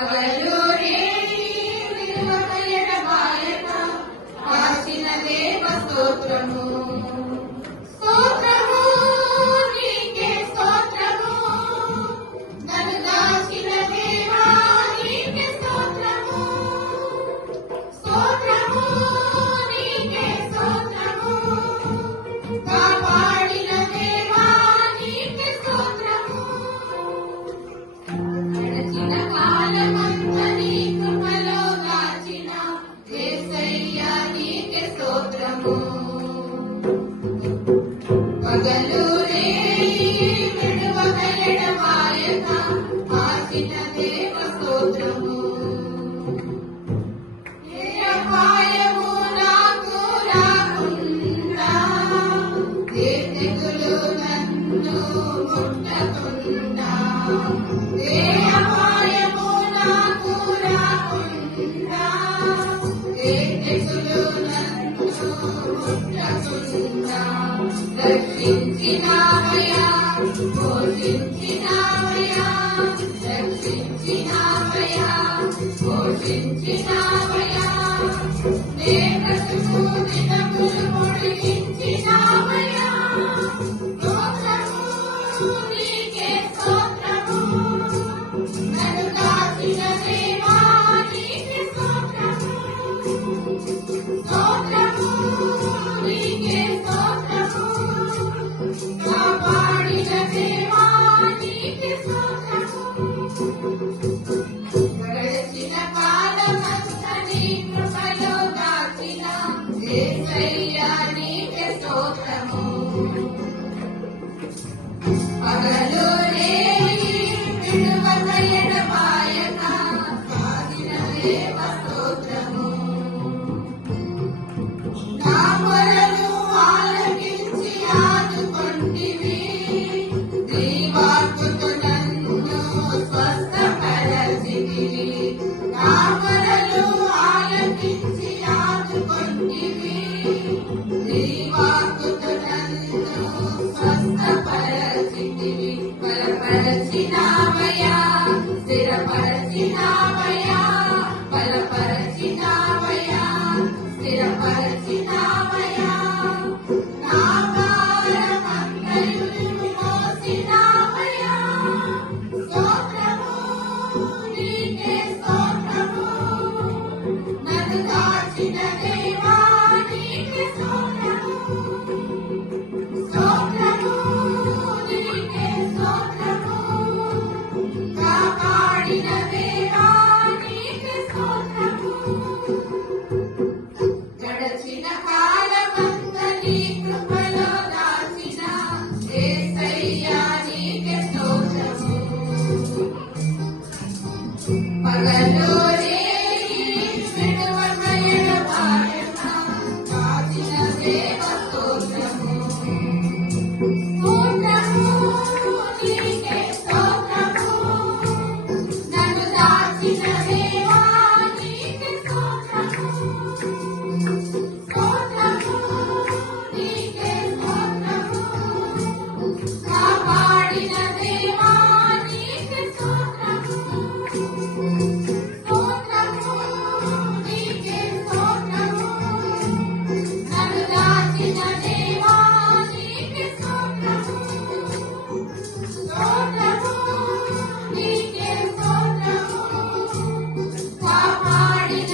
పగలూరే విలువక ఎడబాయక కాచిన దేవ స్తోత్రము స్తోత్రము నీకే స్తోత్రము నన్ను దాచిన దేవా నీకే స్తోత్రము స్తోత్రము నీకే స్తోత్రము కాపాడిన దేవా నీకే స్తోత్రము గడచిన కాలమంతా నీ కృపలో దాచిన యేసయ్యా నీకే స్తోత్రము పగలూరే విడువక ఎడబాయక కాచిన దేవ స్తోత్రము ఏ అపాయము నాకు రాకుండా ఏ తెగులు నన్ను ముట్టకుండా ఏ అపాయము నాకు రాకుండా ఏ తెగులు నన్ను ముట్టకుండా రక్షించినావయ్యా పోషించినావయ్యా రక్షించినావయ్యా పోషించినావయ్యా నే బ్రతుకు దినములు పొడిగించినావయ్యా స్తోత్రము నీకే స్తోత్రము నన్ను దాచిన దేవా నీకే స్తోత్రము స్తోత్రము నీకే స్తోత్రము కాపాడిన దేవా నీకే స్తోత్రము గడచిన కాలమంతా నీ కృపలో దాచిన యేసయ్యా నీకే స్తోత్రము పగలూరే విడువక ఎడబాయక కాచిన దేవ స్తోత్రము నా మొరలు ఆలకించి ఆదుకొంటివి నీ వాక్కుతో నన్ను స్వస్థపరచితివి నా మొరలు ఆలకించి ఆదుకొంటివి నీ వాక్కుతో నన్ను స్వస్థపరచితివి బలపరచినావయ్యా స్థిరపరచినావయ్యా బలపరచినావయ్యా స్థిరపరచినావయ్యా నా భారమంతయు మోసినావయ్యా స్తోత్రము నీకే స్తోత్రము నన్ను దాచిన దేవా నీకే స్తోత్రము స్తోత్రము నీకే స్తోత్రము కాపాడిన దేవా నీకే స్తోత్రము గడచిన కాలమంతా నీ కృపలో దాచిన యేసయ్యా నీకే స్తోత్రము పగలూరే విడువక ఎడబాయక కాచిన దేవ స్తోత్రము స్తోత్రము నీకే స్తోత్రము నన్ను దాచిన దేవా నీకే స్తోత్రము స్తోత్రము నీకే స్తోత్రము కాపాడిన దేవా నీకే స్తోత్రము స్తోత్రము నీకే స్తోత్రము నన్ను దాచిన దేవా నీకే స్తోత్రము స్తోత్రము నీకే స్తోత్రము కాపాడిన